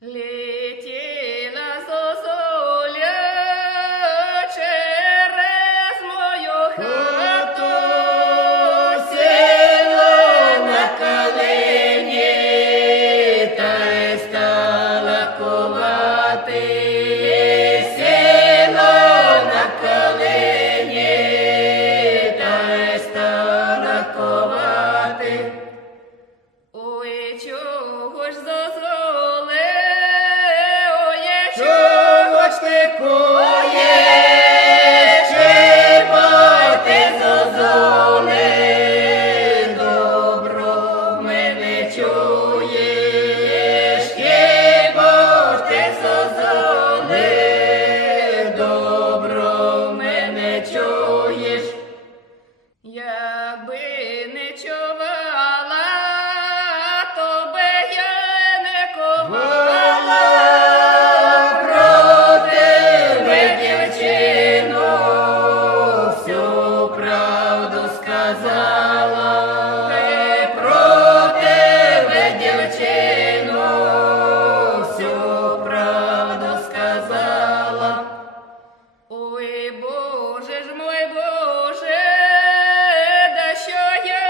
Летіла зозуля через мою хату, сіла на калині та й стала кувати. Сіла на калині та й стала ковати. Ой, чого ж зозуле, чого ж ти коєш, чого ти, зозуле, добро мене чуєш, чого ж ти, зозуле, добро мене чуєш, якби не чувала, то би я не ковала. Сказала, про тебе, дівчино, всю правду сказала. Ой, Боже ж мой, Боже, да що я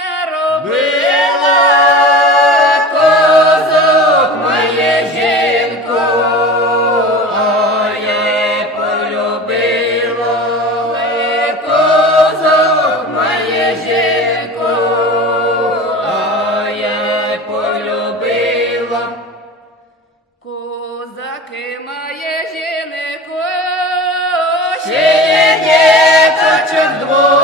наробила, козок моє жінко, а я полюбила. Жінко, а я полюбила. Козаки моє жінко, ще є діточок двоє.